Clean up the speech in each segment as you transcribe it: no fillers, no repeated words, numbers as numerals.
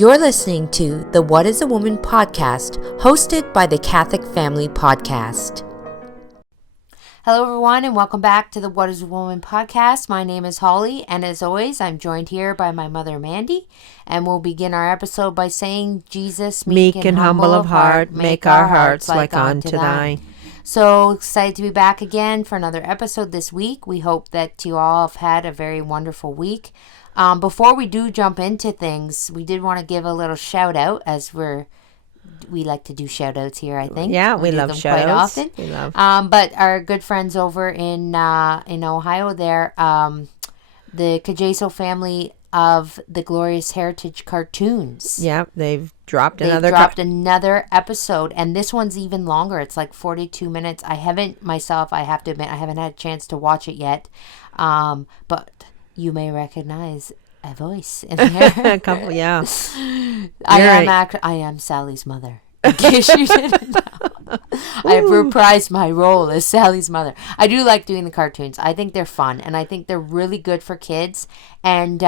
You're listening to the What is a Woman podcast, hosted by the Catholic Family Podcast. Hello, everyone, and welcome back to the What is a Woman podcast. My name is Holly, and as always, I'm joined here by my mother, Mandy, and we'll begin our episode by saying, Jesus, meek and humble of heart, make our hearts like unto thine. So excited to be back again for another episode this week. We hope that you all have had a very wonderful week. Before we do jump into things, we did want to give a little shout out, as we like to do shout outs here, I think. Yeah, we love shout outs quite often. But our good friends over in Ohio there, the Cajaso family of the Glorious Heritage Cartoons. Yeah, they've dropped another episode, and this one's even longer. It's like 42 minutes. I have to admit, I haven't had a chance to watch it yet. But you may recognize a voice in there. A couple, yeah. I am Sally's mother. In case you didn't know, I've reprised my role as Sally's mother. I do like doing the cartoons. I think they're fun, and I think they're really good for kids. And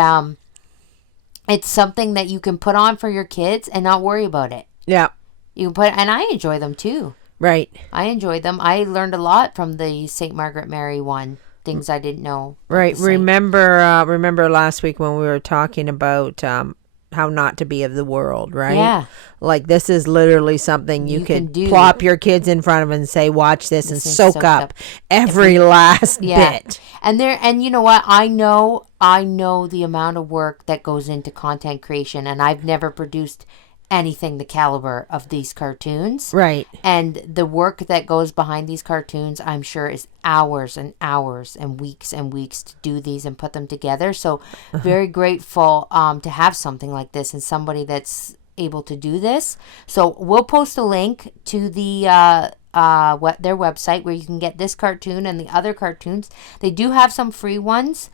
it's something that you can put on for your kids and not worry about it. Yeah, and I enjoy them too. Right. I enjoyed them. I learned a lot from the St. Margaret Mary one. Things I didn't know. Right. Remember last week when we were talking about how not to be of the world, right? Yeah. Like, this is literally something you could plop your kids in front of and say, watch this and soak up every last bit. And you know what? I know the amount of work that goes into content creation, and I've never produced anything the caliber of these cartoons. Right. And the work that goes behind these cartoons, I'm sure, is hours and hours and weeks to do these and put them together. So very grateful to have something like this and somebody that's able to do this. So we'll post a link to the their website where you can get this cartoon and the other cartoons. They do have some free ones.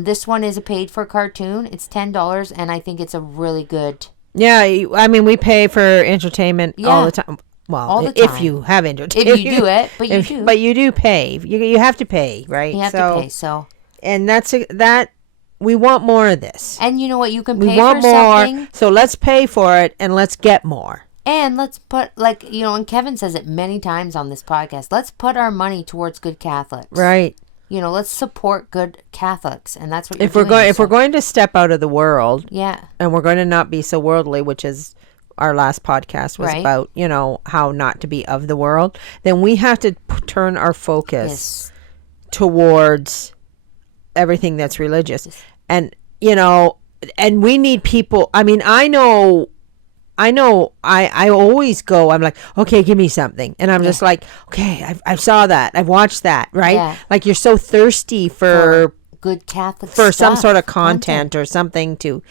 This one is a paid for cartoon. It's $10, and I think it's a really good. Yeah, I mean, we pay for entertainment all the time. Well, all the time. If you have entertainment. If you do it, but you do. But you do pay. You have to pay, right? You have to pay, so. And that we want more of this. And you know what? You can pay for something. More, so let's pay for it and let's get more. And let's put, and Kevin says it many times on this podcast, let's put our money towards good Catholics. Right. Let's support good Catholics, and that's what if we're going to step out of the world, and we're going to not be so worldly, which is our last podcast was about, how not to be of the world, then we have to turn our focus towards everything that's religious, and and we need people. I mean, I know. I always go, I'm like, okay, give me something. And I'm just like, okay, I saw that. I've watched that, right? Yeah. Like, you're so thirsty for good Catholic for stuff, some sort of content or something to,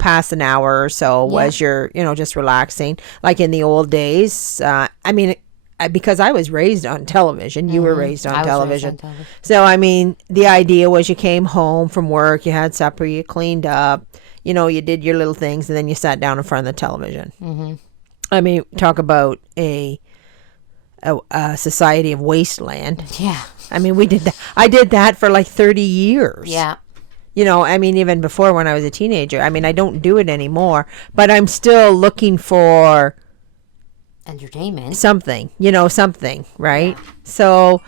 pass an hour or so as you're, just relaxing. Like in the old days, because I was raised on television. You were raised on television. So, I mean, the idea was you came home from work, you had supper, you cleaned up. You did your little things, and then you sat down in front of the television. Mm-hmm. I mean, talk about a society of wasteland. Yeah. I mean, we did that. I did that for like 30 years. Yeah. Even before when I was a teenager. I mean, I don't do it anymore, but I'm still looking for entertainment. Something, right? Yeah. So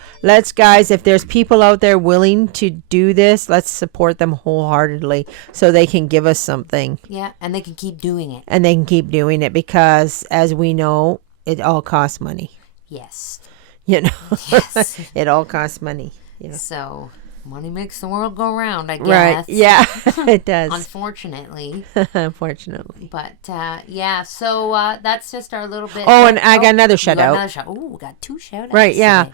guys, if there's people out there willing to do this, let's support them wholeheartedly so they can give us something. Yeah, and they can keep doing it. And they can keep doing it because, as we know, it all costs money. Yes. Yes. It all costs money. So money makes the world go round, I guess. Right. Yeah, it does. Unfortunately. But, so that's just our little bit. Oh, and I got another shout out. Oh, we got 2 shout outs. Right, yeah. Today.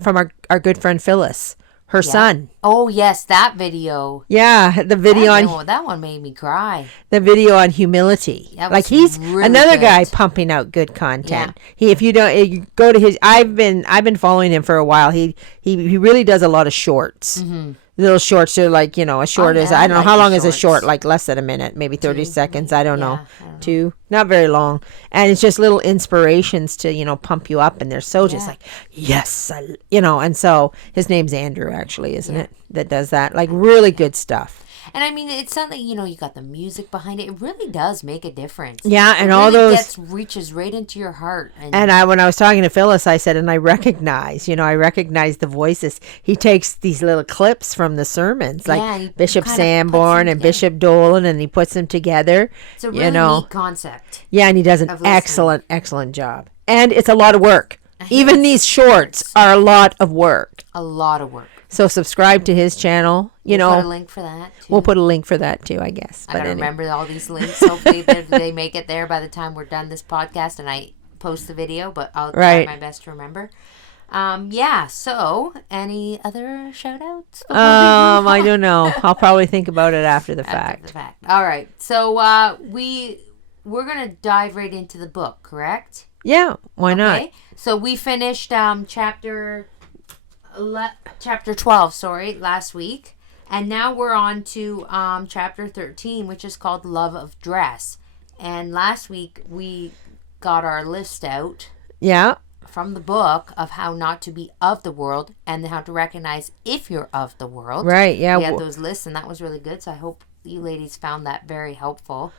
From our good friend Phyllis. Her son. Oh, yes, that video. Yeah, the video that one made me cry. The video on humility. Like, he's really another good guy pumping out good content. Yeah. If you don't, you go to his. I've been following him for a while. He really does a lot of shorts. Mm-hmm. Little shorts are like, a short is, I don't know, how long is a short? Like less than a minute, maybe 30 seconds. I don't know. 2, not very long. And it's just little inspirations to, pump you up. And they're so just like, yes, and so his name's Andrew, actually, isn't it? That does that. Like, really good stuff. And I mean, it's something, you got the music behind it. It really does make a difference. Yeah, and all really those reaches right into your heart. And when I was talking to Phyllis, I said, and I recognize the voices. He takes these little clips from the sermons, like Bishop Sanborn and Bishop Dolan, and he puts them together. It's a really neat concept. Yeah, and he does an excellent job. And it's a lot of work. Even these shorts are a lot of work. A lot of work. So subscribe to his channel. We'll put a link for that, too. We'll put a link for that, too, I guess. I got to remember all these links. Hopefully they make it there by the time we're done this podcast and I post the video, but I'll try my best to remember. So any other shout-outs? I don't know. I'll probably think about it after the fact. All right. So we're going to dive right into the book, correct? Yeah, why not? So we finished chapter 12, last week. And now we're on to chapter 13, which is called Love of Dress. And last week we got our list out. Yeah. From the book of how not to be of the world and how to recognize if you're of the world. Right, yeah. We had those lists and that was really good. So I hope you ladies found that very helpful.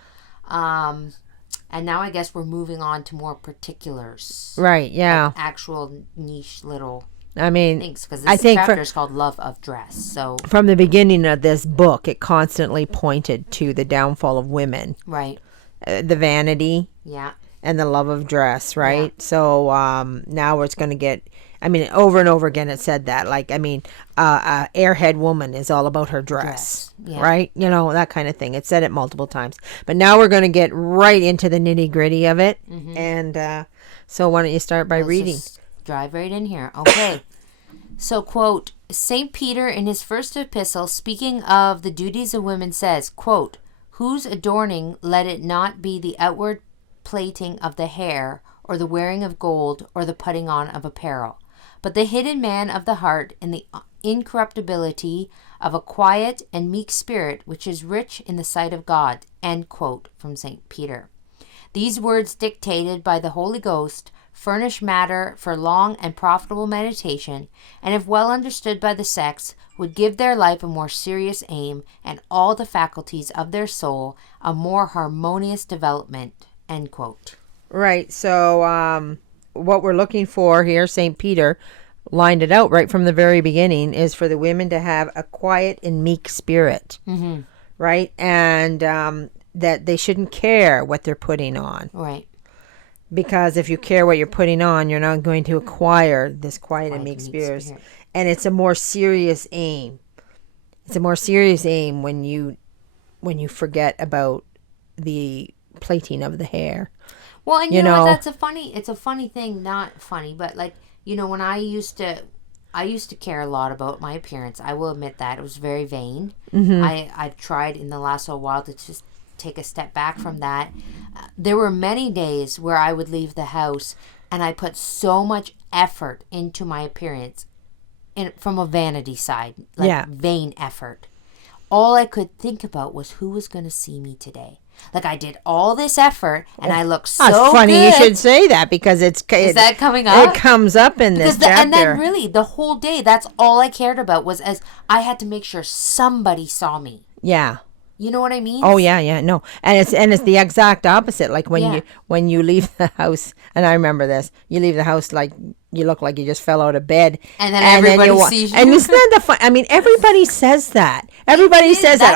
And now I guess we're moving on to more particulars. Right, yeah. Like actual niche little things. Because this chapter is called Love of Dress. So from the beginning of this book, it constantly pointed to the downfall of women. Right. The vanity. Yeah. And the love of dress, right? Yeah. So now it's going to get... over and over again it said that. Airhead woman is all about her dress. Yeah. Right? That kind of thing. It said it multiple times. But now we're going to get right into the nitty-gritty of it. Mm-hmm. And so why don't you start by reading? Just dive right in here. Okay. So, quote, St. Peter in his first epistle, speaking of the duties of women, says, quote, whose adorning let it not be the outward plaiting of the hair, or the wearing of gold, or the putting on of apparel, but the hidden man of the heart in the incorruptibility of a quiet and meek spirit, which is rich in the sight of God. End quote from St. Peter. These words, dictated by the Holy Ghost, furnish matter for long and profitable meditation, and if well understood by the sex, would give their life a more serious aim, and all the faculties of their soul a more harmonious development. End quote. Right. So what we're looking for here, St. Peter lined it out right from the very beginning, is for the women to have a quiet and meek spirit. Mm-hmm. Right. And that they shouldn't care what they're putting on. Right. Because if you care what you're putting on, you're not going to acquire this quiet and meek spirit. And it's a more serious aim. It's a more serious aim when you forget about the plaiting of the hair. Well, and you know what, it's a funny thing, not funny, but when I used to care a lot about my appearance. I will admit that. It was very vain. Mm-hmm. I've tried in the last little while to just take a step back from that. There were many days where I would leave the house and I put so much effort into my appearance from a vanity side, vain effort. All I could think about was who was going to see me today. I did all this effort, and I look so good. It's funny good. You should say that, because is that coming up? It comes up in this chapter. And then really, the whole day, that's all I cared about was as I had to make sure somebody saw me. Yeah. You know what I mean? Oh yeah, no, and it's the exact opposite. Like when you leave the house, and I remember this. You leave the house you look like you just fell out of bed, and then everybody sees you. And isn't that the fun? Everybody says that. Everybody says that.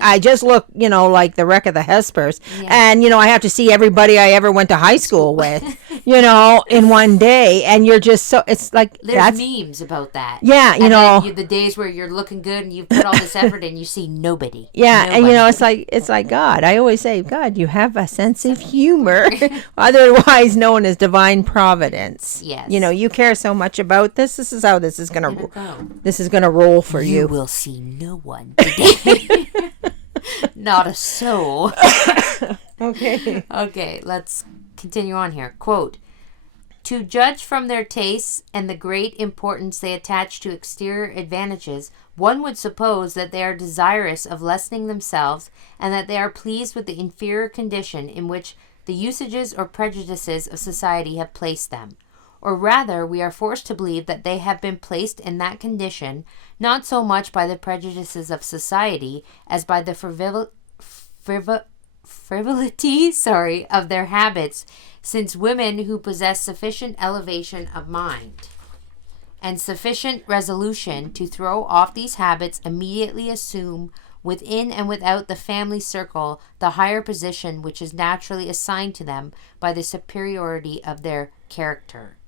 I just look, like the wreck of the Hespers, and I have to see everybody I ever went to high school with, in one day, and you're just so. It's like there's memes about that. Yeah, then the days where you're looking good and you put all this effort and you see nobody. Yeah, nobody. And it's like God. I always say, God, you have a sense of humor, otherwise known as divine providence. Yes. You care so much about this. This is how this is gonna roll for you. You will see no one today. Not a soul. Okay. Okay, let's continue on here. Quote, to judge from their tastes and the great importance they attach to exterior advantages, one would suppose that they are desirous of lessening themselves and that they are pleased with the inferior condition in which the usages or prejudices of society have placed them. Or rather, we are forced to believe that they have been placed in that condition not so much by the prejudices of society as by the frivolity of their habits, since women who possess sufficient elevation of mind and sufficient resolution to throw off these habits immediately assume within and without the family circle the higher position which is naturally assigned to them by the superiority of their character.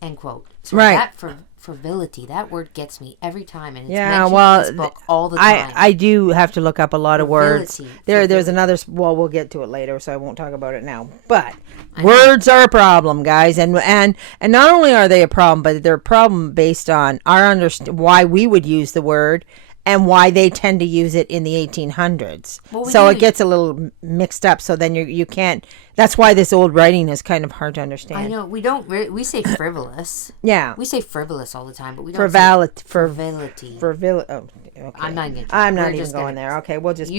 End quote. So right. That frivolity, that word gets me every time, and it's mentioned in this book all the time. I do have to look up a lot of words. There's another. Well, we'll get to it later, so I won't talk about it now. But words are a problem, guys, and not only are they a problem, but they're a problem based on our why we would use the word. And why they tend to use it in the 1800s. So it gets a little mixed up. So then you can't. That's why this old writing is kind of hard to understand. I know. We don't. We say frivolous. Yeah. We say frivolous all the time, but we don't say frivolity. Oh, okay. I'm not even going there. Okay, we'll just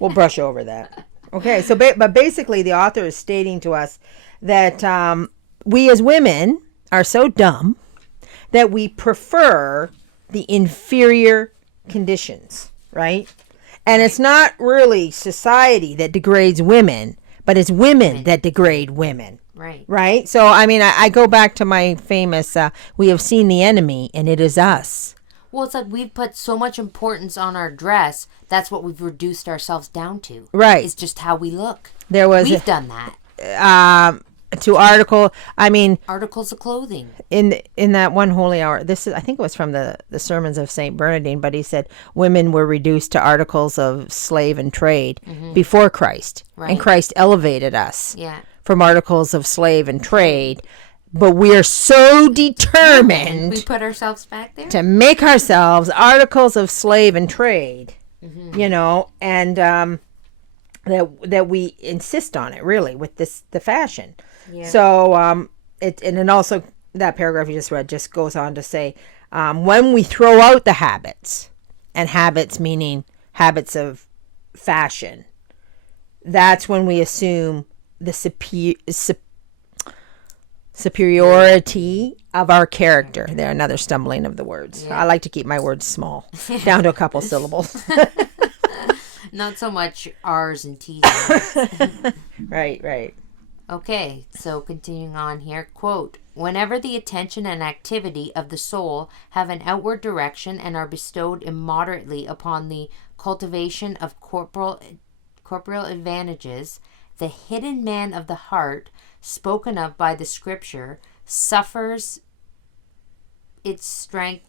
we'll brush over that. Okay, so but basically the author is stating to us that we as women are so dumb that we prefer the inferior conditions, right? And it's not really society that degrades women, but it's women that degrade women. Right? So, I mean, I go back to my famous, we have seen the enemy, and it is us. Well, it's like we've put so much importance on our dress, that's what we've reduced ourselves down to. Right. It's just how we look. We've done that. Articles of clothing. In that one holy hour, I think it was from the sermons of Saint Bernardine, but he said women were reduced to articles of slave and trade before Christ, and Christ elevated us from articles of slave and trade. But we are so determined we put ourselves back there to make ourselves articles of slave and trade, and that we insist on it really with the fashion. Yeah. So and then also that paragraph you just read just goes on to say when we throw out the habits, and habits meaning habits of fashion, that's when we assume the superiority of our character. There, another stumbling of the words. I like to keep my words small, down to a couple syllables. Not so much R's and T's. Right. Okay, so continuing on here, quote, whenever the attention and activity of the soul have an outward direction and are bestowed immoderately upon the cultivation of corporeal advantages, the hidden man of the heart, spoken of by the scripture, suffers, its strength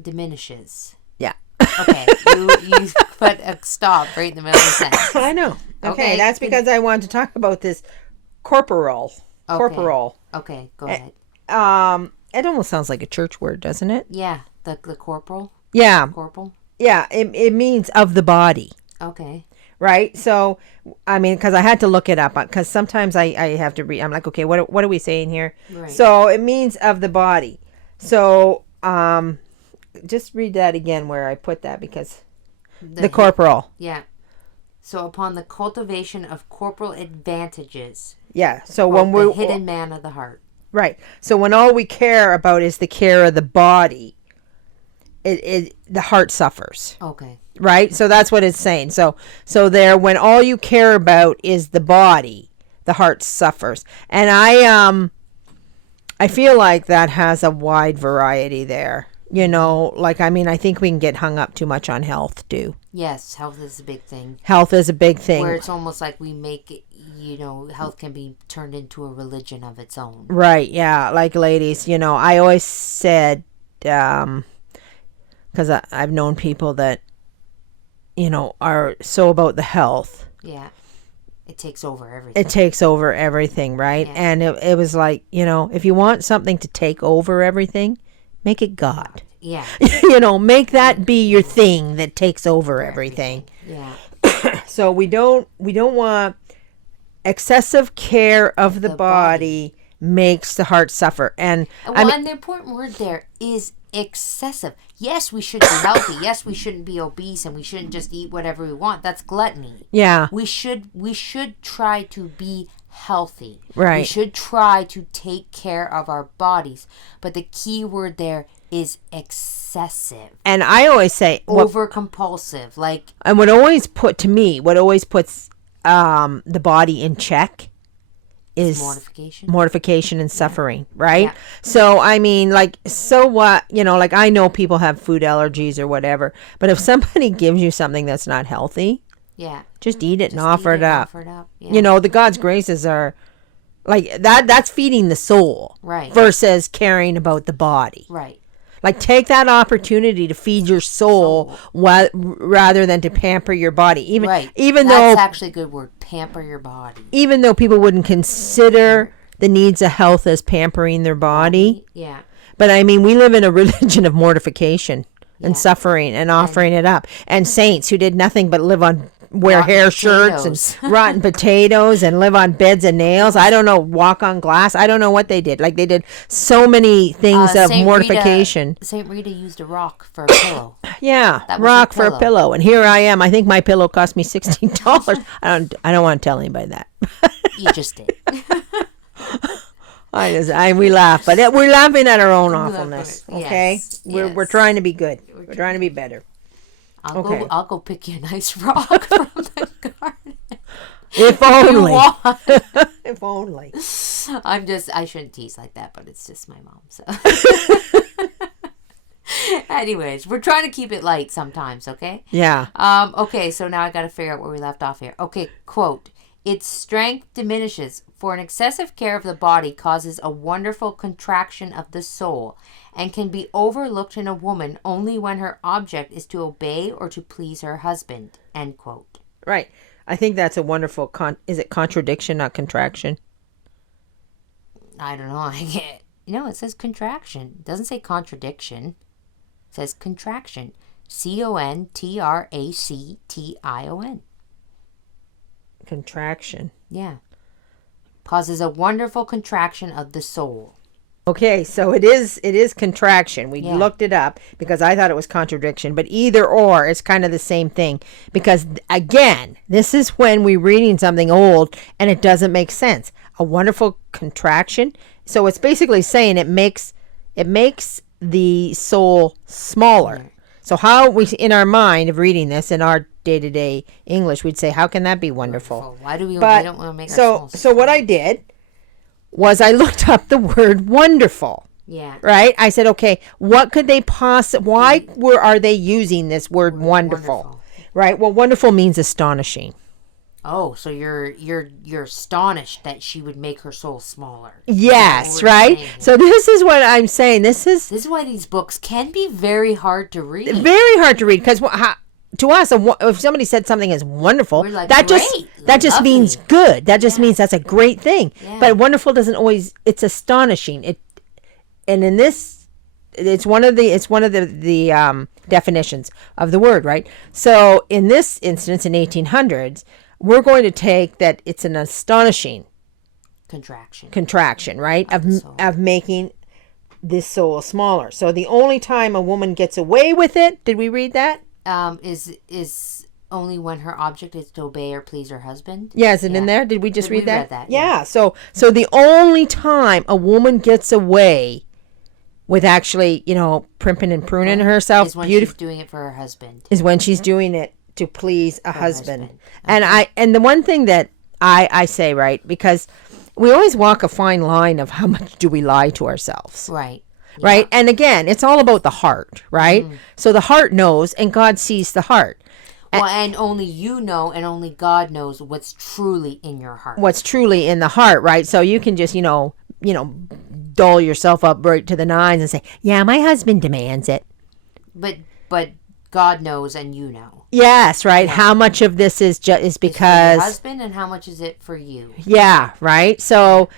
diminishes. Yeah. Okay, you put a stop right in the middle of the sentence. I know. Okay, that's because I wanted to talk about this corporal. Okay. Corporal. Okay, go ahead. It almost sounds like a church word, doesn't it? Yeah, the corporal. Yeah. Corporal. Yeah, it means of the body. Okay. Right? So, I mean, because I had to look it up, because sometimes I have to read. I'm like, okay, what are we saying here? Right. So, it means of the body. So, just read that again where I put that, because the corporal. Yeah. So, upon the cultivation of corporal advantages. Yeah. So, when we're... the hidden man of the heart. Right. So, when all we care about is the care of the body, the heart suffers. Okay. Right? So that's what it's saying. So there, when all you care about is the body, the heart suffers. And I feel like that has a wide variety there. I think we can get hung up too much on health too. Yes, health is a big thing. Health is a big thing. Where it's almost like we make it, health can be turned into a religion of its own. Right, yeah. Like ladies, I always said, because I've known people that, are so about the health. Yeah. It takes over everything. It takes over everything, right? Yeah. And it was like, if you want something to take over everything, make it God. Yeah. Make that be your thing that takes over everything. Yeah. So we don't want excessive care of the body makes the heart suffer. And and the important word there is excessive. Yes, we should be healthy. Yes, we shouldn't be obese, and we shouldn't just eat whatever we want. That's gluttony. Yeah. We should try to be healthy. Right. We should try to take care of our bodies. But the key word there is excessive. And I always say... over compulsive. Like... And what always puts the body in check is mortification and suffering, right? Yeah. So, I mean, like, so what, like I know people have food allergies or whatever, but if somebody gives you something that's not healthy, just eat it and offer it up. Yeah. The God's graces are like that's feeding the soul, right? Versus caring about the body, right? Like, take that opportunity to feed your soul rather than to pamper your body. Even though that's actually a good word, pamper your body. Even though people wouldn't consider the needs of health as pampering their body. Yeah. But I mean, we live in a religion of mortification and suffering and offering it up. And saints who did nothing but wear hair shirts and rotten potatoes and live on beds of nails. I don't know, walk on glass. I don't know what they did. Like, they did so many things of mortification. Saint Rita used a rock for a pillow. Yeah, rock for a pillow. And here I am. I think my pillow cost me $16. I don't want to tell anybody that. You just did. We laugh, but we're laughing at our own awfulness. Okay, yes. We're trying to be good. We're trying to be better. I'll go pick you a nice rock from the garden. If only. If only. I shouldn't tease like that, but it's just my mom. So. Anyways, we're trying to keep it light sometimes, okay? Yeah. Okay, so now I got to figure out where we left off here. Okay, quote. Its strength diminishes, for an excessive care of the body causes a wonderful contraction of the soul, and can be overlooked in a woman only when her object is to obey or to please her husband. End quote. Right. I think that's a wonderful is it contradiction, not contraction? I don't know. It says contraction. It doesn't say contradiction. It says contraction. CONTRACTION. Contraction. Yeah. Causes a wonderful contraction of the soul. Okay, so it is contraction. We looked it up because I thought it was contradiction, but either or is kind of the same thing. Because again, this is when we're reading something old and it doesn't make sense. A wonderful contraction. So it's basically saying it makes the soul smaller. Right. So how we, in our mind of reading this in our day-to-day English, we'd say, how can that be wonderful? Why do we don't want to make our souls so what I did was I looked up the word wonderful. Yeah. Right? I said, okay, what could they why are they using this word wonderful? Right? Well, wonderful means astonishing. Oh, so you're astonished that she would make her soul smaller. Yes, right? So this is what I'm saying. This is why these books can be very hard to read. Very hard to read, because to us, if somebody said something is wonderful, like, that just means good. That just means that's a great thing. Yeah. But wonderful doesn't always. It's astonishing. And in this, it's one of the definitions of the word, right? So in this instance, in 1800s, we're going to take that it's an astonishing contraction, right? Of making this soul smaller. So the only time a woman gets away with it, did we read that? Is only when her object is to obey or please her husband. Yeah, is it in there? Did we just read that? Read that? Yeah. So the only time a woman gets away with actually, primping and pruning herself, is when she's doing it for her husband. Is when she's doing it to please a husband. Okay. And the one thing that I say, right, because we always walk a fine line of how much do we lie to ourselves. Right. Yeah. Right. And again, it's all about the heart, right? So the heart knows, and God sees the heart. And only you know, and only God knows what's truly in your heart. What's truly in the heart, right? So you can just, doll yourself up right to the nines and say, yeah, my husband demands it. But God knows, and you know. Yes, right. Yeah. How much of this is because it's for your husband, and how much is it for you? Yeah, right. So,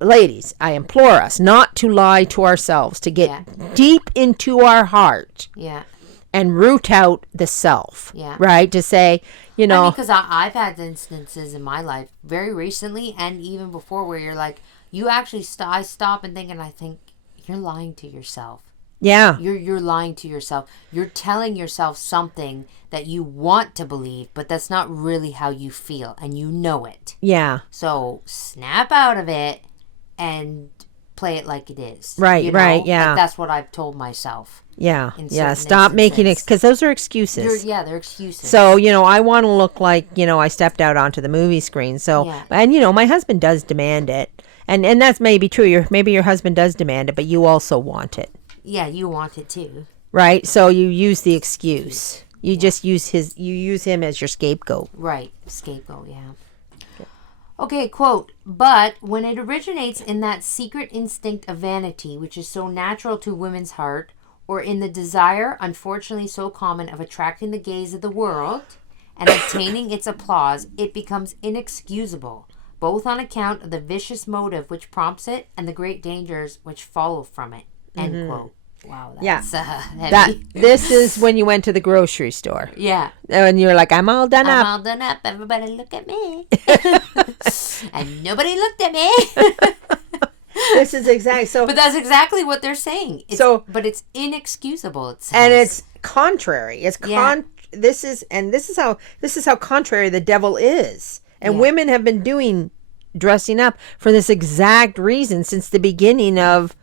ladies, I implore us not to lie to ourselves, to get deep into our heart. Yeah. And root out the self. Yeah. Right? To say, because I've had instances in my life very recently and even before where you're like, you actually I stop and think, and I think, you're lying to yourself. Yeah. You're lying to yourself. You're telling yourself something that you want to believe, but that's not really how you feel, and you know it. Yeah. So snap out of it and play it like it is. Right, right, yeah. Like that's what I've told myself. Yeah, yeah. Stop making it, because those are excuses. They're excuses. So, I want to look like, I stepped out onto the movie screen. So, and, my husband does demand it. And that's maybe true. Maybe your husband does demand it, but you also want it. Yeah, you want it too. Right? So you use the excuse. You just use him as your scapegoat. Right. Scapegoat, yeah. Okay, quote, but when it originates in that secret instinct of vanity, which is so natural to women's heart, or in the desire, unfortunately so common, of attracting the gaze of the world and obtaining its applause, it becomes inexcusable, both on account of the vicious motive which prompts it and the great dangers which follow from it. End quote. Wow, that's heavy. This is when you went to the grocery store. Yeah. And you're like, I'm all done up. I'm all done up. Everybody look at me. And nobody looked at me. This is exactly so. But that's exactly what they're saying. But it's inexcusable. It says. And it's contrary. It's This is how contrary the devil is. And women have been dressing up for this exact reason since the beginning of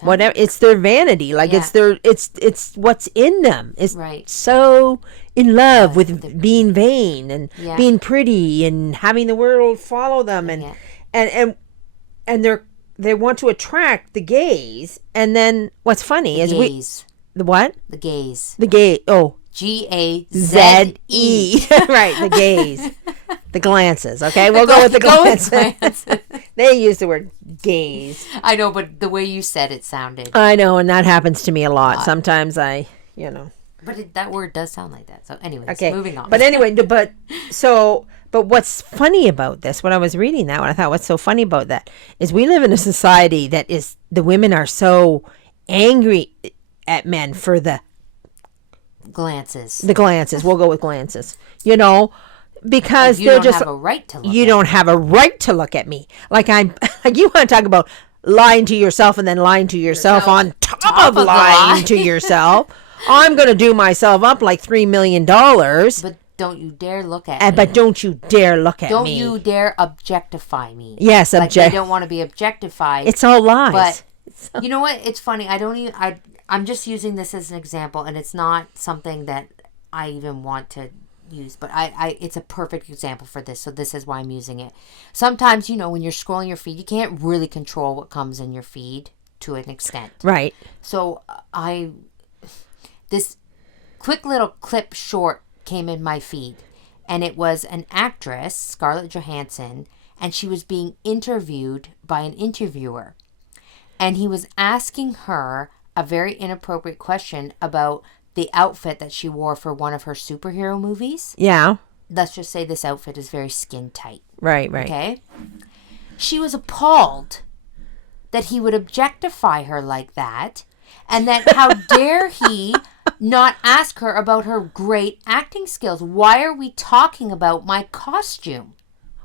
whatever. It's their vanity. Like it's what's in them. It's so in love with being vain and being pretty and having the world follow them and they want to attract the gaze. And then what's funny is the what? The gaze. The gaze. Oh. Gaze. Right, the gaze. The glances, okay? We'll go with the glances. They use the word gaze. I know, but the way you said it sounded. I know, and that happens to me a lot. Sometimes But that word does sound like that. So anyways, moving on. But anyway, but what's funny about this, when I was reading that one, I thought what's so funny about that is we live in a society that is, the women are so angry at men for the glances. The glances. We'll go with glances. Because you don't have a right to look. You don't have a right to look at me. Like you want to talk about lying to yourself and then lying to yourself on top of lying to yourself. I'm going to do myself up like $3 million. But don't you dare look at me. But don't you dare look at me. Don't you dare objectify me. Yes, I don't want to be objectified. It's all lies. But you know what? It's funny. I'm just using this as an example, and it's not something that I even want to use, but it's a perfect example for this, so this is why I'm using it. Sometimes, when you're scrolling your feed, you can't really control what comes in your feed to an extent. Right. So this quick little clip short came in my feed, and it was an actress, Scarlet Johansson, and she was being interviewed by an interviewer, and he was asking her a very inappropriate question about the outfit that she wore for one of her superhero movies. Yeah. Let's just say this outfit is very skin tight. Right. Okay? She was appalled that he would objectify her like that, and that how dare he not ask her about her great acting skills. Why are we talking about my costume?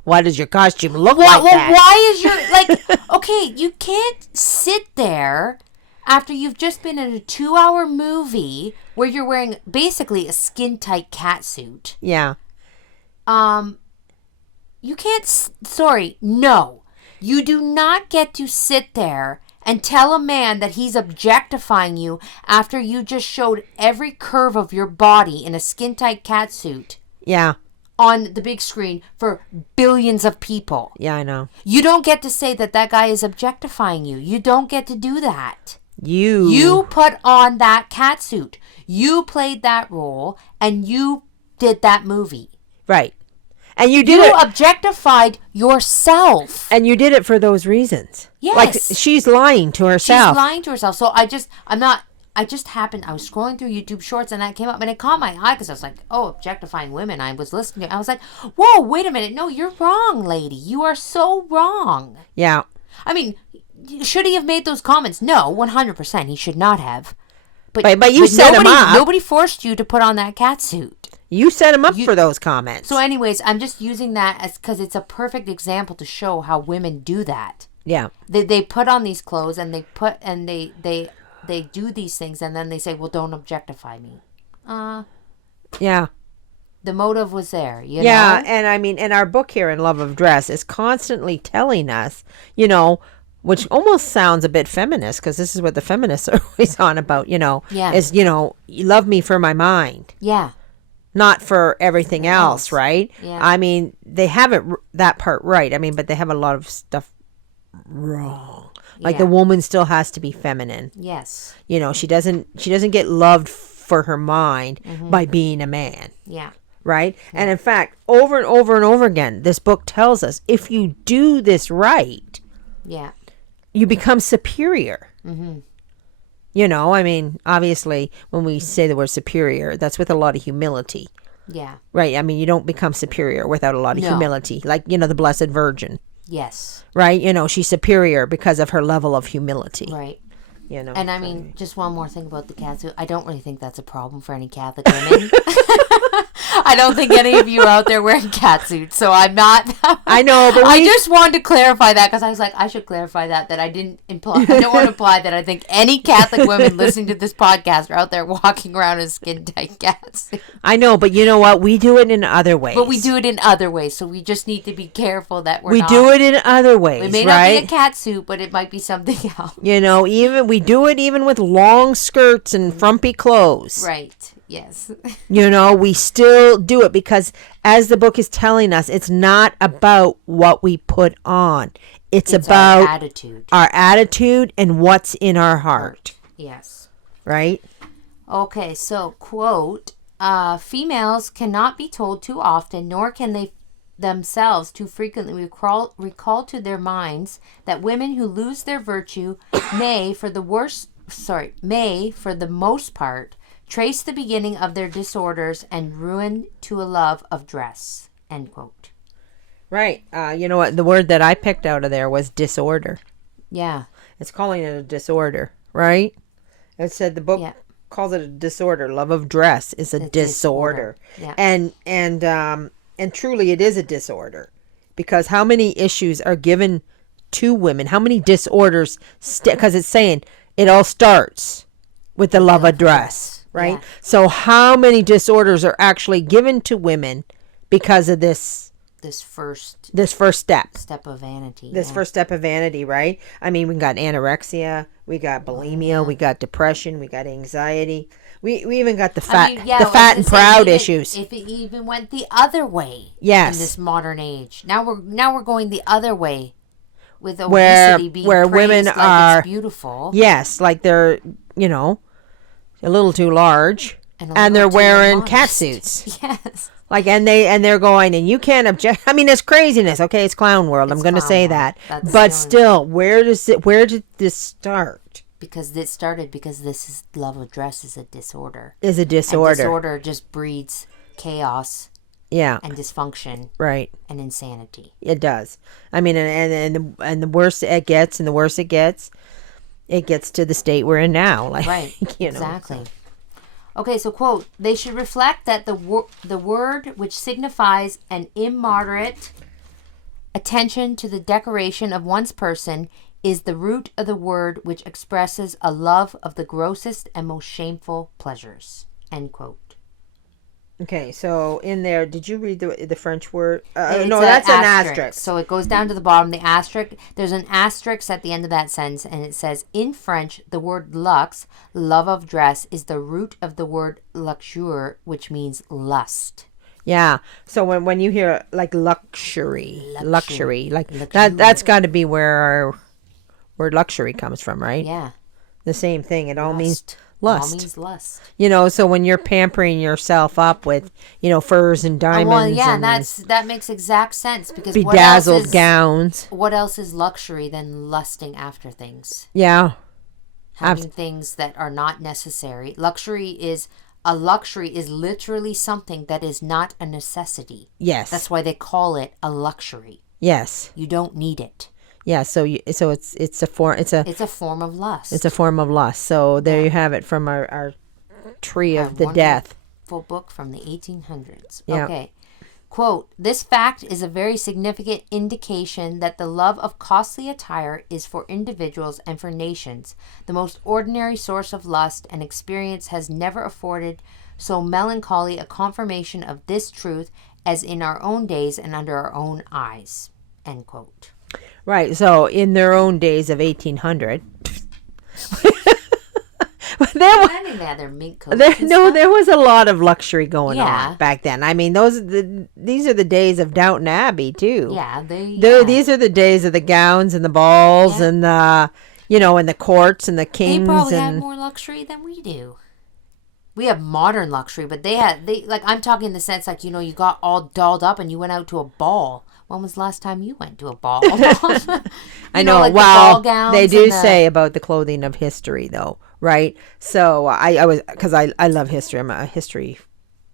Why does your costume look like that? Why is your... okay, you can't sit there after you've just been in a 2-hour movie where you're wearing basically a skin-tight catsuit. Yeah. You can't... no. You do not get to sit there and tell a man that he's objectifying you after you just showed every curve of your body in a skin-tight catsuit. Yeah. On the big screen for billions of people. Yeah, I know. You don't get to say that guy is objectifying you. You don't get to do that. You put on that catsuit. You played that role, and you did that movie. Right. And you objectified yourself. And you did it for those reasons. Yes. Like, she's lying to herself. So I was scrolling through YouTube Shorts, and that came up, and it caught my eye, because I was like, oh, objectifying women. I was listening to it. I was like, whoa, wait a minute. No, you're wrong, lady. You are so wrong. Yeah. I mean, should he have made those comments? No, 100%. He should not have. But set him up. Nobody forced you to put on that catsuit. You set him up for those comments. So anyways, I'm just using that as because it's a perfect example to show how women do that. Yeah. They put on these clothes, and they they do these things and then they say, well, don't objectify me. Yeah. The motive was there, you know? Yeah, and I mean, in our book here, In Love of Dress, is constantly telling us, you know, which almost sounds a bit feminist, because this is what the feminists are always on about, you know, is, you know, you love me for my mind. Yeah. Not for everything else, right? Yeah. I mean, they have that part right. I mean, but they have a lot of stuff wrong. Like the woman still has to be feminine. Yes. You know, she doesn't get loved for her mind by being a man. Yeah. Right? Yeah. And in fact, over and over and over again, this book tells us if you do this right, you become superior. You know, I mean, obviously, when we say the word superior, that's with a lot of humility. Yeah. Right? I mean, you don't become superior without a lot of humility. Like, you know, the Blessed Virgin. Yes. Right? You know, she's superior because of her level of humility. Right. You know. And I mean, just one more thing about the catsuit. I don't really think that's a problem for any Catholic women. I don't think any of you out there wearing catsuits, so I'm not. I know, but I just wanted to clarify that because I was like, I should clarify that I didn't imply. I don't want to imply that I think any Catholic women listening to this podcast are out there walking around in skin tight catsuits. I know, but you know what? We do it in other ways. But we do it in other ways, so we just need to be careful that we do it in other ways. It may not be a catsuit, but it might be something else. You know, we do it even with long skirts and frumpy clothes. Right. Yes. You know, we still do it because, as the book is telling us, it's not about what we put on. It's about our attitude and what's in our heart. Yes. Right? Okay, so, quote, females cannot be told too often, nor can they themselves too frequently recall to their minds that women who lose their virtue may, for the most part, trace the beginning of their disorders and ruin to a love of dress. End quote. Right. You know what? The word that I picked out of there was disorder. Yeah. It's calling it a disorder, right? It said the book calls it a disorder. Love of dress is a disorder. Yeah. And truly it is a disorder. Because how many issues are given to women? How many disorders? Because it's saying it all starts with the love of dress. Right? Yeah. So how many disorders are actually given to women because of this first step of vanity. First step of vanity, right? I mean, we got anorexia, we got bulimia, we got depression, we got anxiety. We even got the fat and proud issues. If it even went the other way. Yes. In this modern age. Now we're going the other way with obesity being where praised women like are it's beautiful. Yes, like they're, you know, a little too large, and they're wearing catsuits. Yes. Like, and they're going, and you can't object. I mean, it's craziness. Okay, it's clown world. I'm going to say that. But still, where did this start? Because it started because this is love of dress is a disorder. Is a disorder. And disorder just breeds chaos. Yeah. And dysfunction. Right. And insanity. It does. I mean, and the worse it gets, it gets to the state we're in now. Like, right. You know, exactly. Okay, so quote, they should reflect that the word which signifies an immoderate attention to the decoration of one's person is the root of the word which expresses a love of the grossest and most shameful pleasures. End quote. Okay, so in there, did you read the French word? No, that's an asterisk. So it goes down to the bottom. The asterisk, there's an asterisk at the end of that sentence, and it says, in French, the word luxe, love of dress, is the root of the word luxure, which means lust. Yeah. So when you hear like luxury, like that's got to be where our word luxury comes from, right? Yeah. The same thing. It all means lust. All means lust. You know, so when you're pampering yourself up with, you know, furs and diamonds. Well, yeah, that makes exact sense because bedazzled gowns. What else is luxury than lusting after things? Yeah. Having things that are not necessary. Luxury is literally something that is not a necessity. Yes. That's why they call it a luxury. Yes. You don't need it. Yeah, so it's a form of lust. It's a form of lust. So there you have it from our tree of the death. Full book from the 1800s. Yeah. Okay. Quote, "This fact is a very significant indication that the love of costly attire is for individuals and for nations. The most ordinary source of lust and experience has never afforded so melancholy a confirmation of this truth as in our own days and under our own eyes." End quote. Right. So in their own days of 1800... there was a lot of luxury going on back then. I mean, these are the days of Downton Abbey too. Yeah, these are the days of the gowns and the balls and the, and the courts and the kings. They probably have more luxury than we do. We have modern luxury, but they I'm talking in the sense like, you got all dolled up and you went out to a ball. When was the last time you went to a ball? I know. Like well, they do say about the clothing of history, though, right? So because I love history. I'm a history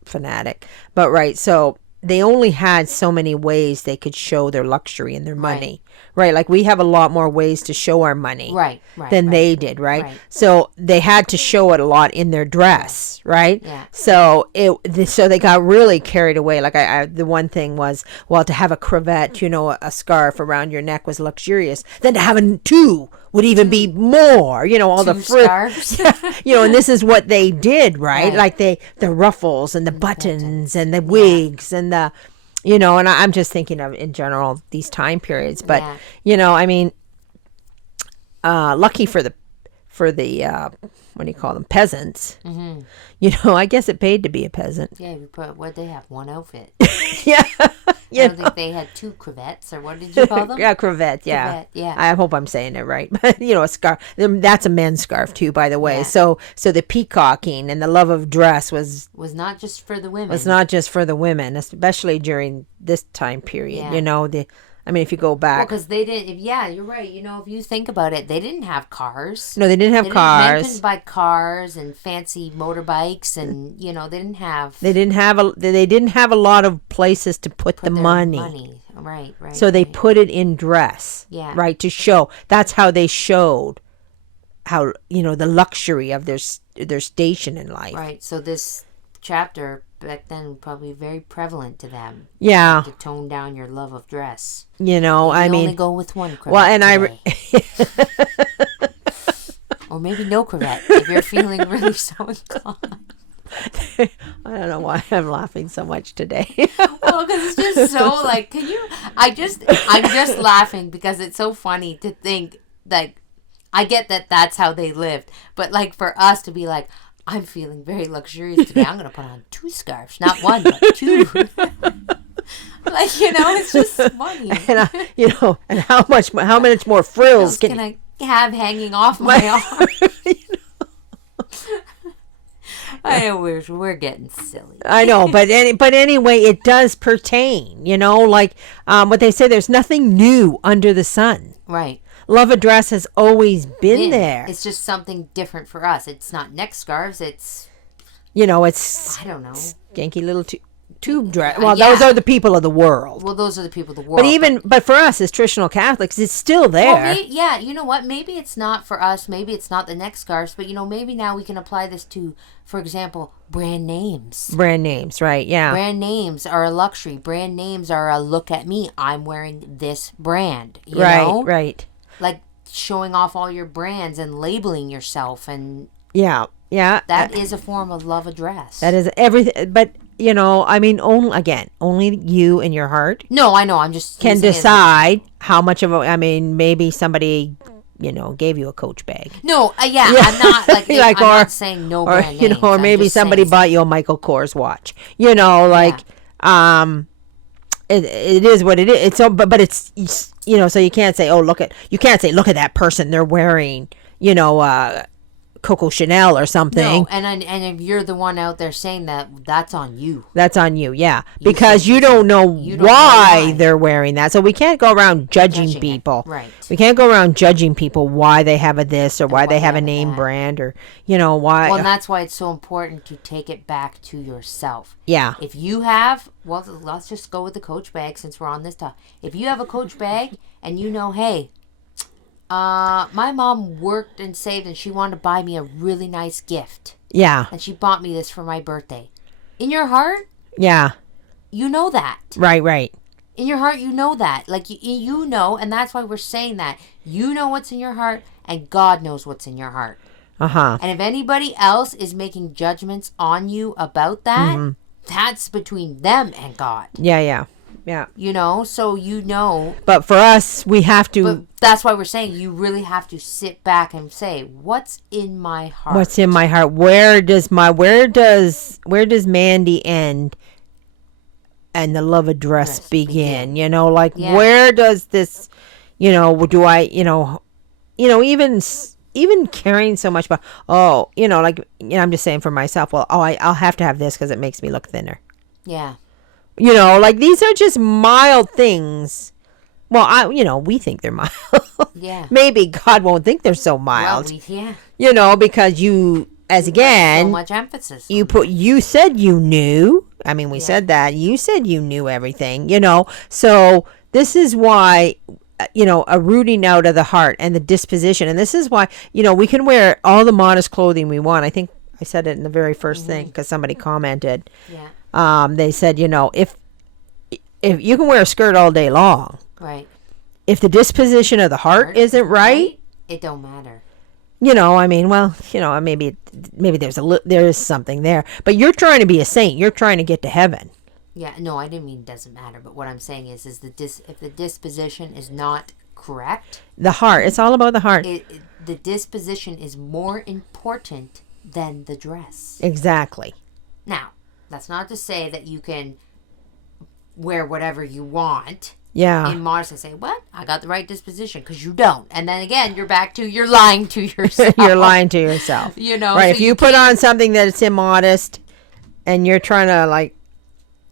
fanatic. But right, so they only had so many ways they could show their luxury and their money, right? Like we have a lot more ways to show our money than they did, right? So they had to show it a lot in their dress, right? Yeah. So so they got really carried away. Like the one thing was, well, to have a cravat, a scarf around your neck was luxurious. Then to have two would even be more, all the scarves. And this is what they did, right? Like the ruffles and the buttons and the wigs and the, and I'm just thinking of in general these time periods. But I mean, lucky for the what do you call them, peasants. Mm-hmm. I guess it paid to be a peasant. Yeah, what they have, one outfit. Yeah. I don't think they had two cravats, or what did you call them? Yeah, cravat, yeah. Cravat, yeah. I hope I'm saying it right. But, a scarf. That's a men's scarf, too, by the way. Yeah. So the peacocking and the love of dress was not just for the women. Was not just for the women, especially during this time period. Yeah. If you go back. Well, because they didn't, you're right. If you think about it, they didn't have cars. No, they didn't have cars. Men couldn't buy cars and fancy motorbikes, and, they didn't have. They didn't have a lot of places to put the money. Right. So they put it in dress. Yeah. Right, to show. That's how they showed how, the luxury of their station in life. Right, so this chapter back then probably very prevalent to them. Yeah. To tone down your love of dress. Only go with one cravat. Well, and or maybe no cravat if you're feeling really so inclined. I don't know why I'm laughing so much today. Well, because it's just so like, I'm just laughing because it's so funny to think like, I get that that's how they lived, but like for us to be like, I'm feeling very luxurious today. I'm going to put on two scarves. Not one, but two. Like, it's just funny. And, and how much more frills can I have hanging off my arm? I know we're getting silly. I know, but anyway, it does pertain, like what they say, there's nothing new under the sun. Right. Love of dress has always been there. It's just something different for us. It's not neck scarves. It's... it's... I don't know. Skanky little tube dress. Well, those are the people of the world. Well, those are the people of the world. But for us as traditional Catholics, it's still there. Well, you know what? Maybe it's not for us. Maybe it's not the neck scarves. But, maybe now we can apply this to, for example, brand names. Brand names, right, yeah. Brand names are a luxury. Brand names are a look at me. I'm wearing this brand. You know? Right. Like showing off all your brands and labeling yourself. And yeah. That is a form of love of dress. That is everything. But, only you in your heart. No, I know. I'm just can decide how much of maybe somebody, gave you a Coach bag. No, I'm not I'm not saying no brand names. Or maybe somebody bought you a Michael Kors watch. It is what it is. It's so, but it's so you can't say, look at that person, they're wearing, Coco Chanel or something. No, and if you're the one out there saying that, that's on you. That's on you, yeah. Because you don't know why they're wearing that. So we can't go around judging people. Right. We can't go around judging people why they have a this or why they have a name brand or, why. Well, and that's why it's so important to take it back to yourself. Yeah. If you have, let's just go with the Coach bag since we're on this topic. If you have a Coach bag and hey, my mom worked and saved and she wanted to buy me a really nice gift. Yeah. And she bought me this for my birthday. In your heart? Yeah. You know that. Right. In your heart, you know that. Like, you know, and that's why we're saying that. You know what's in your heart, and God knows what's in your heart. Uh-huh. And if anybody else is making judgments on you about that, that's between them and God. Yeah. You know, so you know. But for us, we have to. But that's why we're saying you really have to sit back and say, what's in my heart? What's in my heart? Where does Mandy end and the love address begin? You know, like where does this, do I, even caring so much about, I'm just saying for myself, I'll have to have this because it makes me look thinner. Yeah. Like these are just mild things. Well, we think they're mild. Yeah. Maybe God won't think they're so mild. Well, because you, as again, so much emphasis. You said you knew. I mean, we said that. You said you knew everything, So this is why, a rooting out of the heart and the disposition. And this is why, we can wear all the modest clothing we want. I think I said it in the very first thing because somebody commented. Yeah. They said, if you can wear a skirt all day long. Right. If the disposition of the heart isn't right, it don't matter. Maybe there is something there. But you're trying to be a saint. You're trying to get to heaven. Yeah, no, I didn't mean it doesn't matter. But what I'm saying is if the disposition is not correct, the heart. It's all about the heart. The disposition is more important than the dress. Exactly. Now, that's not to say that you can wear whatever you want. Yeah. In modest and say, what? I got the right disposition, because you don't. And then again, you're back to you're lying to yourself. You're lying to yourself. Right. So if you put on something that it's immodest and you're trying to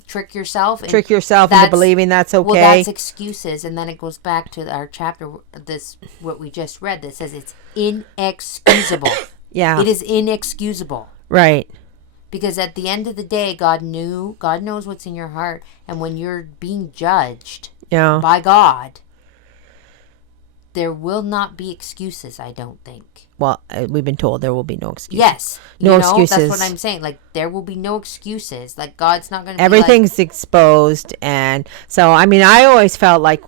trick yourself into believing that's okay. Well, that's excuses. And then it goes back to our chapter, what we just read, that says it's inexcusable. Yeah. It is inexcusable. Right. Because at the end of the day, God knows what's in your heart. And when you're being judged by God, there will not be excuses, I don't think. Well, we've been told there will be no excuses. Yes. No excuses. That's what I'm saying. There will be no excuses. God's not going to be everything's exposed. And so, I always felt like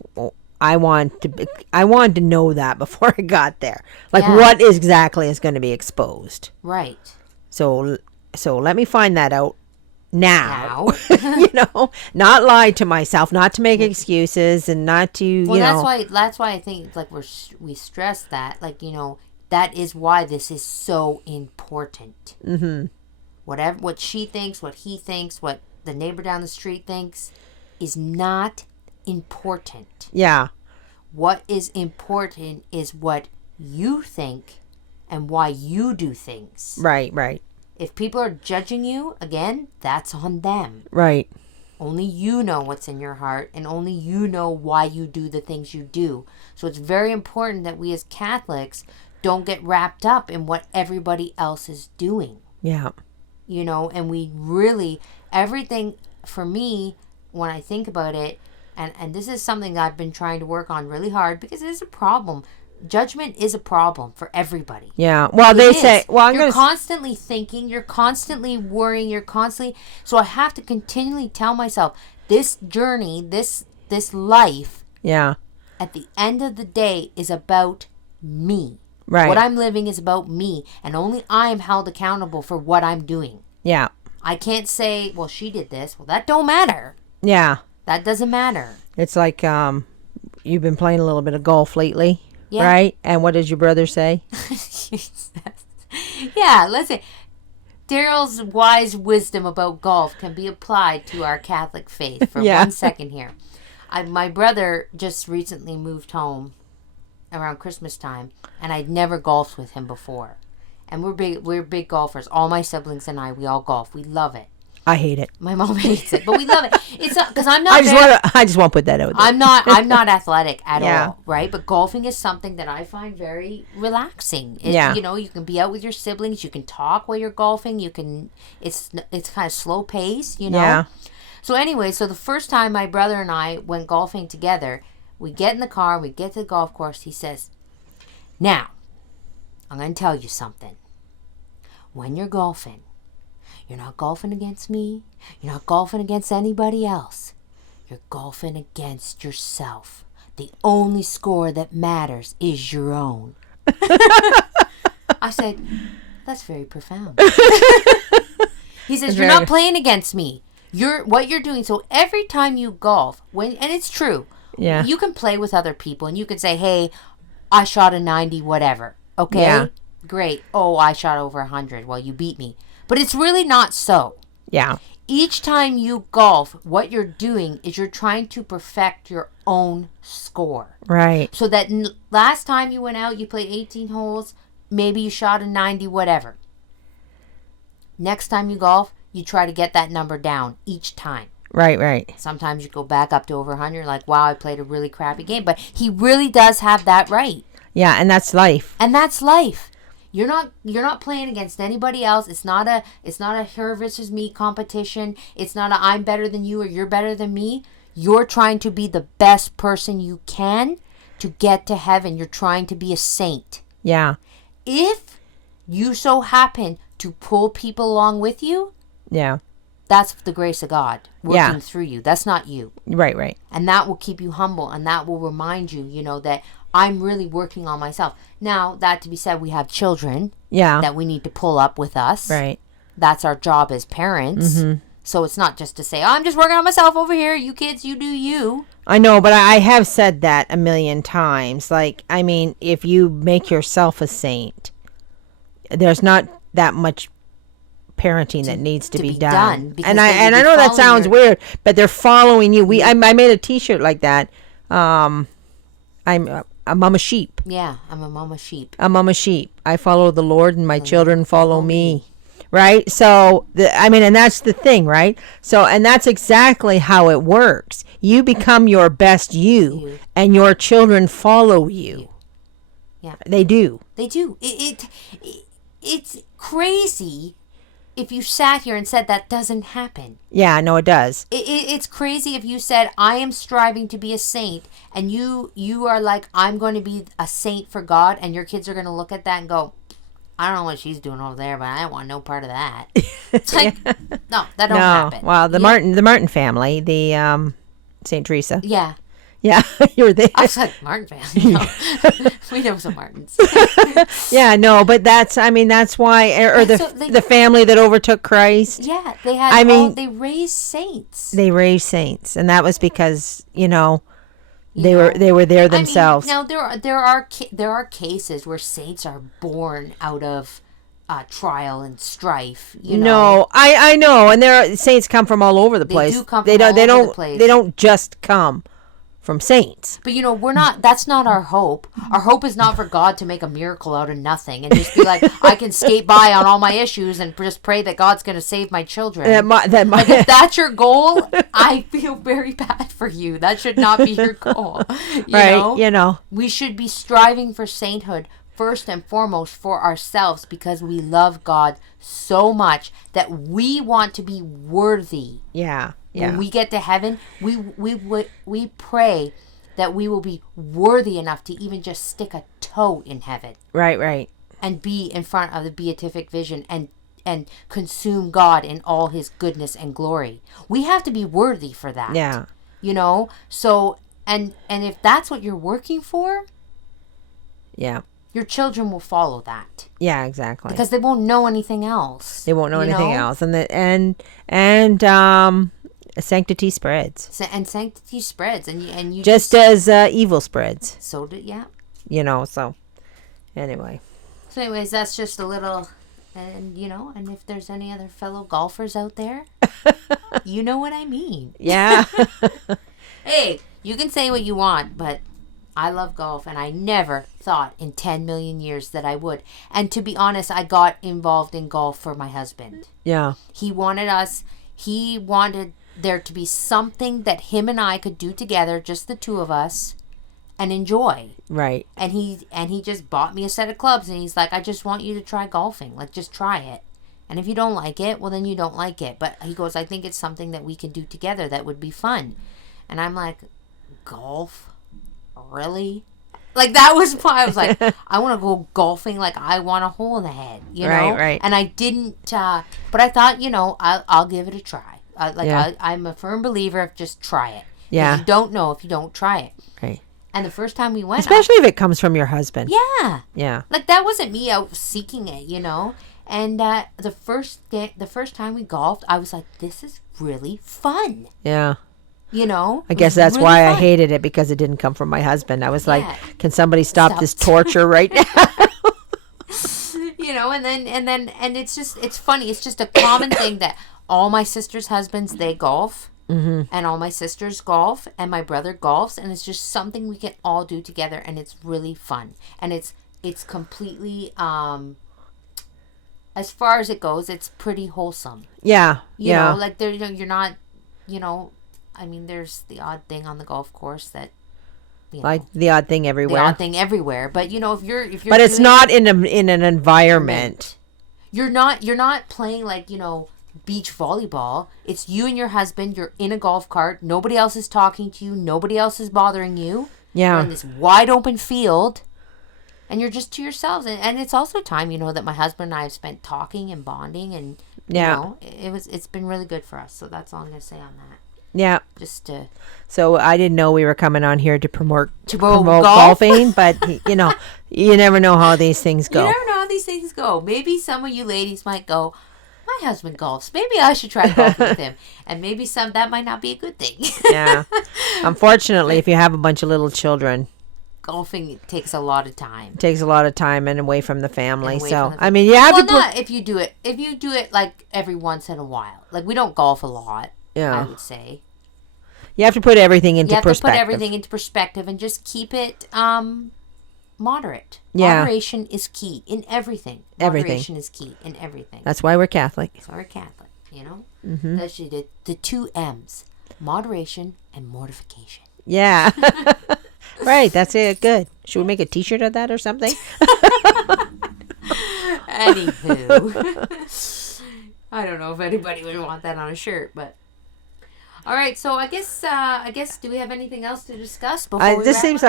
I wanted to know that before I got there. What exactly is going to be exposed. Right. So let me find that out now. Not lie to myself, not to make excuses, and not to, that's why I think we stress that, that is why this is so important. Mm-hmm. What she thinks, what he thinks, what the neighbor down the street thinks is not important. Yeah. What is important is what you think and why you do things. Right. If people are judging you, again, that's on them. Right. Only you know what's in your heart, and only you know why you do the things you do. So it's very important that we as Catholics don't get wrapped up in what everybody else is doing. Yeah. And we really, everything, for me, when I think about it, and this is something I've been trying to work on really hard, because it is a problem. Judgment is a problem for everybody. Yeah. Well, you're constantly thinking, you're constantly worrying, so I have to continually tell myself, this journey, this life, at the end of the day is about me. Right. What I'm living is about me, and only I am held accountable for what I'm doing. Yeah. I can't say, well, she did this. Well, that don't matter. Yeah. That doesn't matter. It's like you've been playing a little bit of golf lately. Yeah. Right? And what did your brother say? Yeah, listen. Daryl's wise wisdom about golf can be applied to our Catholic faith for 1 second here. My brother just recently moved home around Christmas time, and I'd never golfed with him before. And we're big golfers. All my siblings and we all golf. We love it. I hate it. My mom hates it, but we love it. It's not because I'm not. I just want to put that out there. I'm not athletic at all, right? But golfing is something that I find very relaxing. You can be out with your siblings. You can talk while you're golfing. It's kind of slow pace, Yeah. So anyway, the first time my brother and I went golfing together, we get in the car, we get to the golf course. He says, "Now, I'm going to tell you something. When you're golfing, You're not golfing against me. You're not golfing against anybody else. You're golfing against yourself. The only score that matters is your own. I said, that's very profound. He says, you're not playing against me. What you're doing. So every time you golf, and it's true, you can play with other people and you can say, hey, I shot a 90, whatever. Okay? Yeah. Great. Oh, I shot over 100. Well, you beat me. But it's really not so. Yeah. Each time you golf, what you're doing is you're trying to perfect your own score. Right. So that last time you went out, you played 18 holes, maybe you shot a 90, whatever. Next time you golf, you try to get that number down each time. Right. Sometimes you go back up to over 100, like, wow, I played a really crappy game. But he really does have that right. Yeah, and that's life. You're not playing against anybody else. It's not a her versus me competition. It's not a I'm better than you or you're better than me. You're trying to be the best person you can to get to heaven. You're trying to be a saint. Yeah. If you so happen to pull people along with you, that's the grace of God working through you. That's not you. Right. And that will keep you humble, and that will remind you, that I'm really working on myself. Now, that to be said, we have children that we need to pull up with us. Right. That's our job as parents. Mm-hmm. So it's not just to say, I'm just working on myself over here. You kids, you do you. I know, but I have said that a million times. Like, I mean, if you make yourself a saint, there's not that much parenting that needs to be done. And I know that sounds weird, but they're following you. I made a T-shirt like that. I'm a mama sheep. Yeah, I'm a mama sheep. I follow the Lord, and my children follow me. Right? So, and that's the thing, right? So, and that's exactly how it works. You become your best you. And your children follow you. Yeah. They do. It's crazy if you sat here and said that doesn't happen. Yeah, no, it does. It's crazy if you said, I am striving to be a saint, and you are like, I'm going to be a saint for God, and your kids are going to look at that and go, I don't know what she's doing over there, but I don't want no part of that. It's like, no, that don't happen. Well, the Martin family, the St. Teresa. Yeah. Yeah, you were there. I was like, Martin family. No. We know some Martins. Yeah, no, but that's why, or the family that overtook Christ. Yeah, they raised saints. They raised saints, and that was because, they were there themselves. Now there are cases where saints are born out of trial and strife. No, I know, and saints come from all over the place. They do come from all over the place. They don't just come from saints. But that's not our hope. Our hope is not for God to make a miracle out of nothing and just be like, I can skate by on all my issues and just pray that God's going to save my children. If that's your goal, I feel very bad for you. That should not be your goal. You know? We should be striving for sainthood first and foremost for ourselves, because we love God so much that we want to be worthy. Yeah. When we get to heaven, we pray that we will be worthy enough to even just stick a toe in heaven. Right. And be in front of the beatific vision and consume God in all his goodness and glory. We have to be worthy for that. Yeah. So, and if that's what you're working for, your children will follow that. Yeah, exactly. Because they won't know anything else. And sanctity spreads. And sanctity spreads. And you just as evil spreads. So did, yeah. So anyway. So anyways, that's just a little, and and if there's any other fellow golfers out there, you know what I mean. Yeah. Hey, you can say what you want, but I love golf, and I never thought in 10 million years that I would. And to be honest, I got involved in golf for my husband. Yeah. He wanted there to be something that him and I could do together, just the two of us, and enjoy. Right. And he just bought me a set of clubs, and he's like, I just want you to try golfing. Like, just try it. And if you don't like it, well, then you don't like it. But he goes, I think it's something that we could do together that would be fun. And I'm like, golf? Really? Like, that was why I was like, I want to go golfing. Like, I want a hole in the head, you know? Right. And I didn't, but I thought, I'll give it a try. I'm a firm believer of just try it. Yeah. You don't know if you don't try it. Right. And the first time we went, especially if it comes from your husband. Yeah. Yeah. Like, that wasn't me out seeking it, you know? And the first time we golfed, I was like, this is really fun. Yeah. You know? I guess that's really why fun. I hated it, because it didn't come from my husband. I was like, can somebody stop this torture right now? You know, and it's funny. It's just a common thing that all my sister's husbands, they golf. Mm-hmm. And all my sisters golf, and my brother golfs, and it's just something we can all do together, and it's really fun. And it's completely, as far as it goes, it's pretty wholesome. Yeah. You know, like, there, you're not, I mean, there's the odd thing on the golf course that, like, the odd thing everywhere. The odd thing everywhere. But, if you're but it's not in an environment. You're not playing, like, beach volleyball. It's you and your husband. You're in a golf cart. Nobody else is talking to you. Nobody else is bothering you. Yeah. You're in this wide open field. And you're just to yourselves. And it's also time, that my husband and I have spent talking and bonding. And, it's been really good for us. So that's all I'm going to say on that. Yeah. Just to... So I didn't know we were coming on here to promote golfing. But, you never know how these things go. You never know how these things go. Maybe some of you ladies might go, my husband golfs. Maybe I should try golfing with him. And maybe that might not be a good thing. Yeah. Unfortunately, if you have a bunch of little children, golfing takes a lot of time. It takes a lot of time and away from the family. I mean, you have to not if you do it. If you do it, like, every once in a while. Like, we don't golf a lot, I would say. You have to put everything into perspective. You have to put everything into perspective and just keep it moderate. Yeah. Moderation is key in everything. Moderation is key in everything. That's why we're Catholic. That's why we're Catholic, Mm-hmm. That's the two M's. Moderation and mortification. Yeah. Right, that's it. Good. Should we make a t-shirt of that or something? Anywho. I don't know if anybody would want that on a shirt, but... All right, so I guess do we have anything else to discuss before we this seems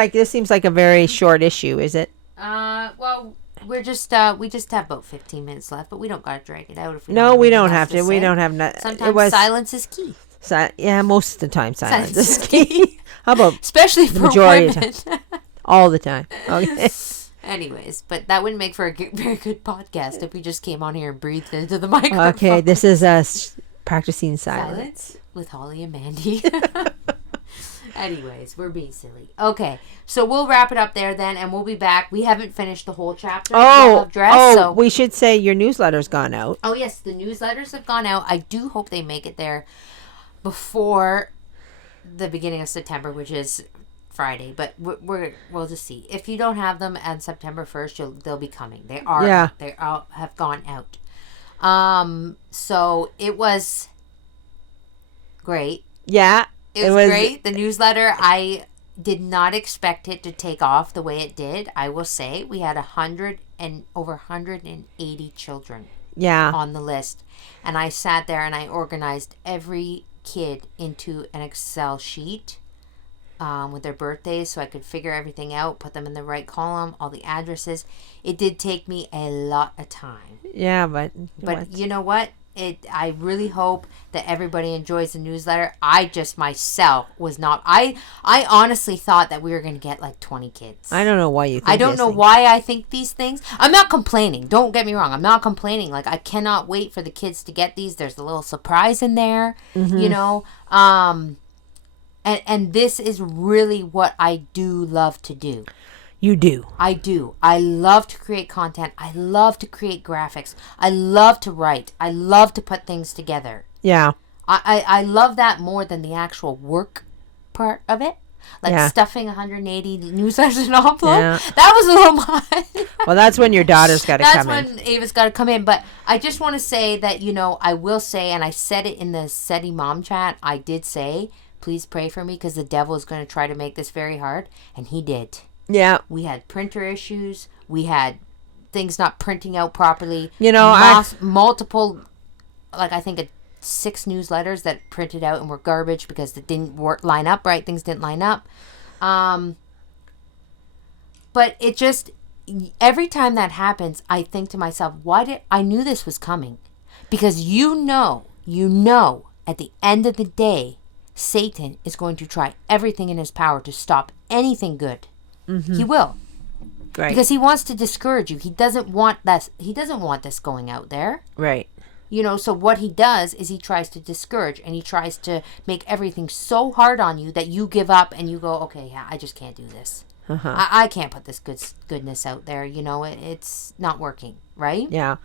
like a very short issue, is it? Well, we just have about 15 minutes left, but we don't got to drag it out if we we don't have to. We don't have Sometimes silence is key. Yeah, most of the time silence is key. How about especially for majority women? Of time. All the time. Okay. Anyways, but that wouldn't make for a very good podcast if we just came on here and breathed into the microphone. Okay, this is us practicing silence. With Holly and Mandy. Anyways, we're being silly. Okay, so we'll wrap it up there then, and we'll be back. We haven't finished the whole chapter. So we should say your newsletter's gone out. Oh, yes, the newsletters have gone out. I do hope they make it there before the beginning of September, which is Friday. But we'll just see. If you don't have them on September 1st, they'll be coming. They have gone out. So it was... great. Yeah. It was great. The newsletter, I did not expect it to take off the way it did. I will say we had over 180 children on the list. And I sat there and I organized every kid into an Excel sheet with their birthdays so I could figure everything out, put them in the right column, all the addresses. It did take me a lot of time. Yeah, but you know what? I really hope that everybody enjoys the newsletter. I just myself was not. I honestly thought that we were going to get like 20 kids. I don't know why you think I don't know why I think these things. I'm not complaining. Don't get me wrong. I'm not complaining. Like, I cannot wait for the kids to get these. There's a little surprise in there, And this is really what I do love to do. You do. I do. I love to create content. I love to create graphics. I love to write. I love to put things together. Yeah. I love that more than the actual work part of it. Like stuffing 180 newsletters in an envelope. Yeah. That was a little much. Well, that's when your daughter's got to come in. That's when Ava's got to come in. But I just want to say that, I will say, and I said it in the SETI Mom Chat, I did say, please pray for me because the devil is going to try to make this very hard. And he did. Yeah. We had printer issues. We had things not printing out properly. Multiple, like I think 6 newsletters that printed out and were garbage because it didn't line up right. Things didn't line up. But it just, every time that happens, I think to myself, I knew this was coming. Because you know, at the end of the day, Satan is going to try everything in his power to stop anything good. Mm-hmm. He will. Right. Because he wants to discourage you. He doesn't want this. He doesn't want this going out there. Right. So what he does is he tries to discourage, and he tries to make everything so hard on you that you give up and you go, okay, yeah, I just can't do this. Uh-huh. I can't put this goodness out there. It's not working, right? Yeah.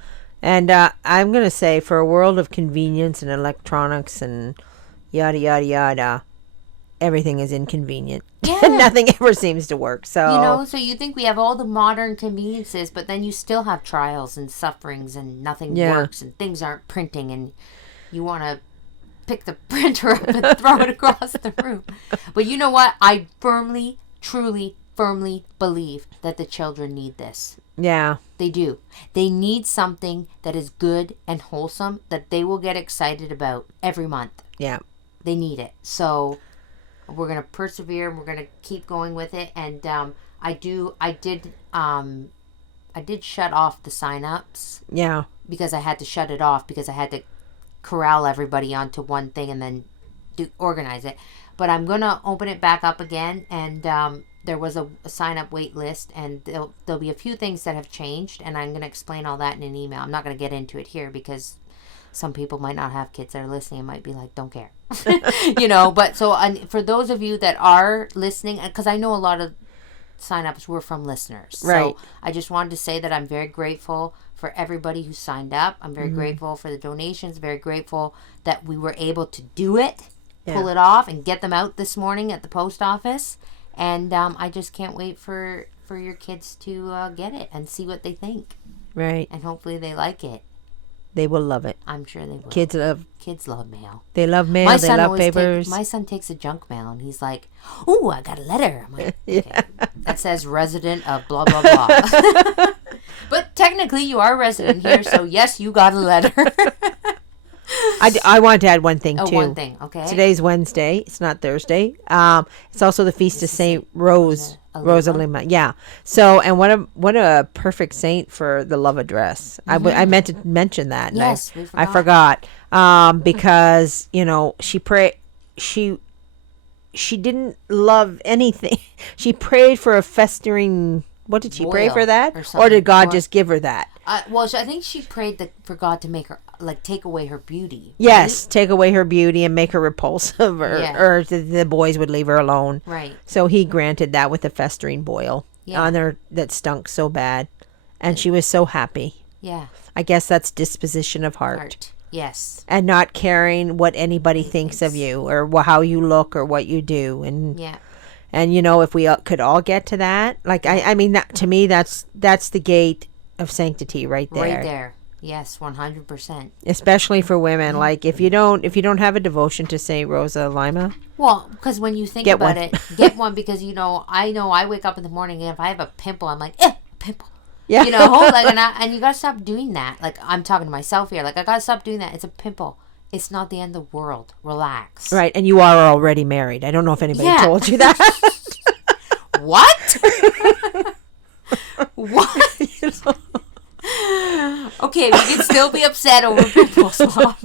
And I'm going to say, for a world of convenience and electronics and yada, yada, yada, everything is inconvenient. Yeah. Nothing ever seems to work. So so you think we have all the modern conveniences, but then you still have trials and sufferings, and nothing works, and things aren't printing, and you want to pick the printer up and throw it across the room. But you know what? I firmly, truly, firmly believe that the children need this. Yeah. They do. They need something that is good and wholesome that they will get excited about every month. Yeah. They need it. So we're going to persevere. We're going to keep going with it. And I did shut off the sign-ups. Yeah. Because I had to shut it off because I had to corral everybody onto one thing and then organize it. But I'm going to open it back up again, and there was a sign-up wait list, and there'll be a few things that have changed, and I'm going to explain all that in an email. I'm not going to get into it here because some people might not have kids that are listening and might be like, don't care. But for those of you that are listening, because I know a lot of sign-ups were from listeners. Right. So I just wanted to say that I'm very grateful for everybody who signed up. I'm very grateful for the donations, very grateful that we were able to do it, pull it off, and get them out this morning at the post office. And I just can't wait for your kids to get it and see what they think. Right. And hopefully they like it. They will love it. I'm sure they will. Kids love mail. They love mail. They love papers. My son takes a junk mail, and he's like, "Ooh, I got a letter." I'm like, okay, that says resident of blah blah blah. But technically, you are a resident here, so yes, you got a letter. I want to add one thing too. One thing, okay. Today's Wednesday. It's not Thursday. It's also the feast of Saint Rosa Lima. Yeah. So, and what a perfect saint for the love address. I meant to mention that. Yes, I forgot. Because she didn't love anything. She prayed for a festering. What did she pray for that, or did God just give her that? I think she prayed for God to make her take away her beauty. Yes, right? Take away her beauty and make her repulsive, or the boys would leave her alone. Right. So he granted that with a festering boil on her that stunk so bad, and she was so happy. Yeah. I guess that's disposition of heart. Yes. And not caring what anybody thinks of you, or how you look, or what you do, and And if we could all get to that, I mean, that, to me, that's the gate of sanctity right there. Right there. Yes, 100%. Especially for women, if you don't have a devotion to Saint Rosa Lima. Well, because when you think about it, get one, because I wake up in the morning and if I have a pimple, I'm like, pimple. Yeah. And you gotta stop doing that. I'm talking to myself here. I gotta stop doing that. It's a pimple. It's not the end of the world. Relax. Right, and you are already married. I don't know if anybody told you that. What? What? Okay, we can still be upset over pimples, Mom.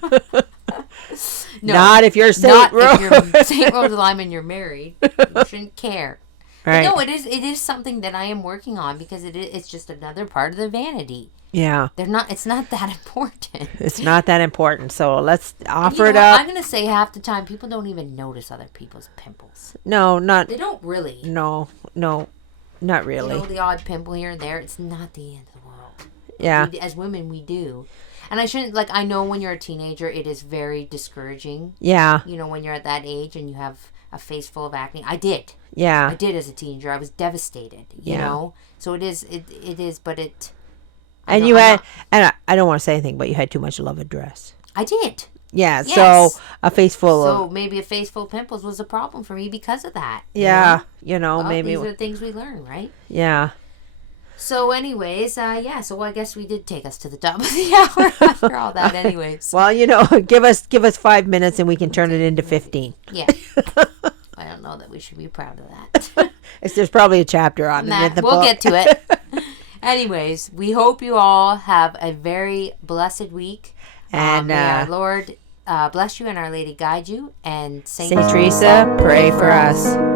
No, not if you're Saint Rose. If you're Saint Rose Lima and you're married. You shouldn't care. Right. But no, it is something that I am working on, because it's just another part of the vanity. Yeah. It's not that important. It's not that important. So let's offer it up. I'm going to say half the time people don't even notice other people's pimples. No, not. They don't really. No, not really. The odd pimple here and there, it's not the end of the world. Yeah. As women, we do. And I shouldn't, I know when you're a teenager, it is very discouraging. Yeah. When you're at that age and you have a face full of acne. I did. Yeah. I did as a teenager. I was devastated, you know? So it is, but it... And you had, and I don't want to say anything, but you had too much love address. I did. Yeah, yes. So a face full of... So maybe a face full of pimples was a problem for me because of that. Yeah, maybe... These are the things we learn, right? Yeah. So anyways, so I guess we did take us to the top of the hour after all that anyways. Well, give us 5 minutes and we can turn it into 15. Yeah. I don't know that we should be proud of that. There's probably a chapter on it in the book. We'll get to it. Anyways, we hope you all have a very blessed week. And may our Lord bless you and Our Lady guide you. And Saint Teresa, pray for us.